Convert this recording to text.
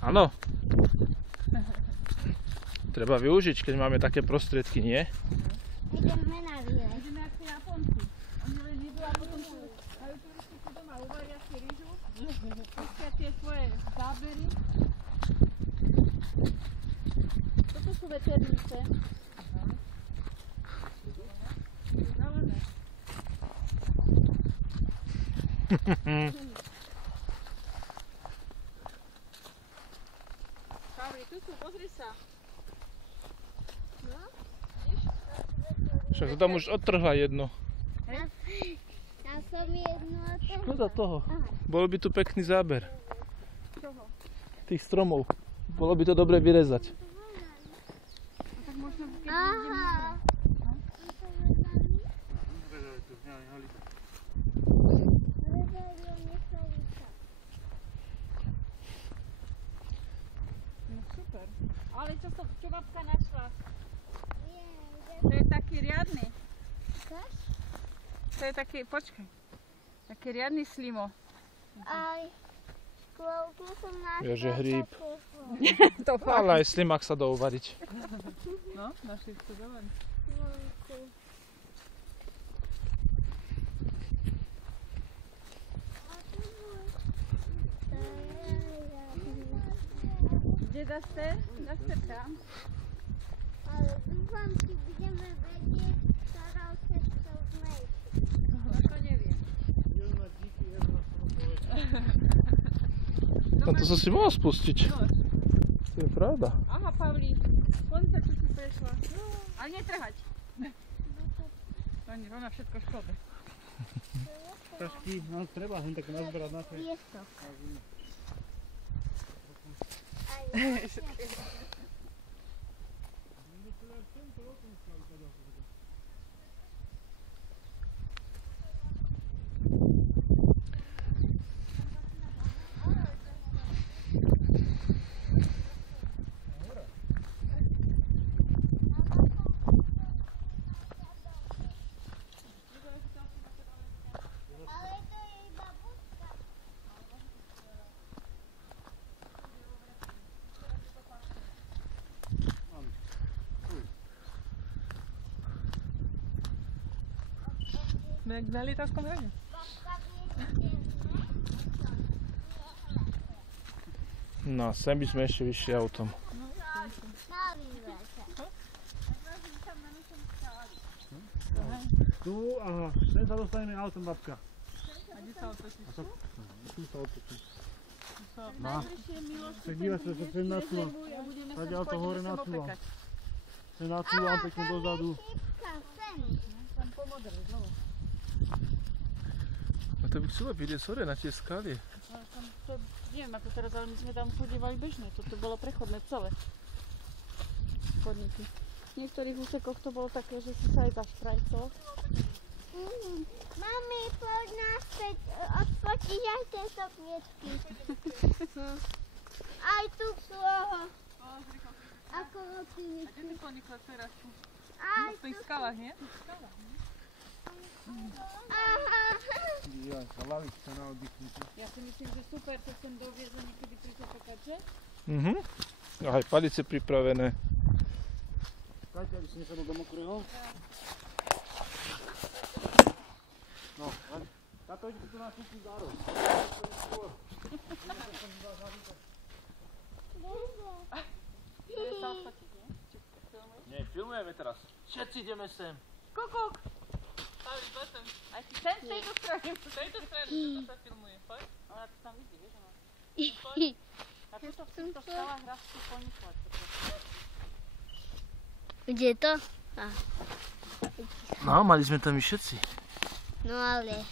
Áno. Treba využiť, keď máme také prostriedky, nie? Ideme na výlet. Ideme ako Japonci. Oni len idú a potom majú turistiku doma, uvaria si rýžu, pustia tie svoje zábery. Toto sú veternice. Zelené. Pavli, tu sú, pozri sa. Však to tam už odtrhla jedno. Ja som jednu a to. Škoda toho. Bol by tu pekný záber. Čoho? Tých stromov. Bolo by to dobre vyrezať. Tak možno keď Aha. No super. Ale čo babka našla? To je taký riadny. To je taký, počkaj. Taký riadny slimo. Aj skôlku som našla. Jože hríb. To Ale aj slimak sa dá uvariť. No, našli ste dobre. Kde daste? Daste tam. Ale dúfam, či budeme vedieť, ktorá cestou sme išli. To neviem. No to som si mohol spustiť. To je pravda. Aha, Pavli, pozri sa, čo si prešla. Ale netrhať. Ona všetko škoda. Tašky, no treba hen tak nazberať na to. Piesok. Ale to je iba budka. Sme na Lietavskom hrade. No, sem by sme ešte vyšli autom. Na výlete. Tu, aha, sem sa dostaneme autom, babka. A kde sa otočíš? A to, tu sa otočí. No. Najbližšie Milošku Tak dívaj sa, že sem nacúvam. rezervuj a budeme Tak sa ja to spať, hore ideme sa nacúvam. opekať. Sem nacúvam pekne dozadu. Šipka, sem. Tam pomodré, znovu. No to by chcelo byť hore na tie skaly. Tam to, neviem ako teraz, ale my sme tam chodívali bežne. Toto bolo prechodné celé. Chodníky. V niektorých úsekoch to bolo také, že si sa aj zaštrajcol. Mami, poď naspäť, odfotíš aj tieto kvietky. Aj tu sloho. Ako A optimistky. kde ty ponikla teraz? Aj V tých skalách, nie? aha. Dívaj sa, lavička na oddychnutie. Ja si myslím, že super to sem doviezť a niekedy prísť opekať, že? Aj palice pripravené. Kaťa, aby si nesadol do mokrého. No, táto ide tu na všetkých zárov. Je sa odfotiť, nie? Nie, filmujeme teraz. Všetci ideme sem. Kukuk! Pavli, poď sem. Aj si sem z tejto strany. Z tejto strany, toto sa filmuje, poď. Ona to tam vidí, vieš, ona. Poď. A tuto v týchto skalách rastú ponikla. Kde je to? No, mali sme tam i všetci. No ale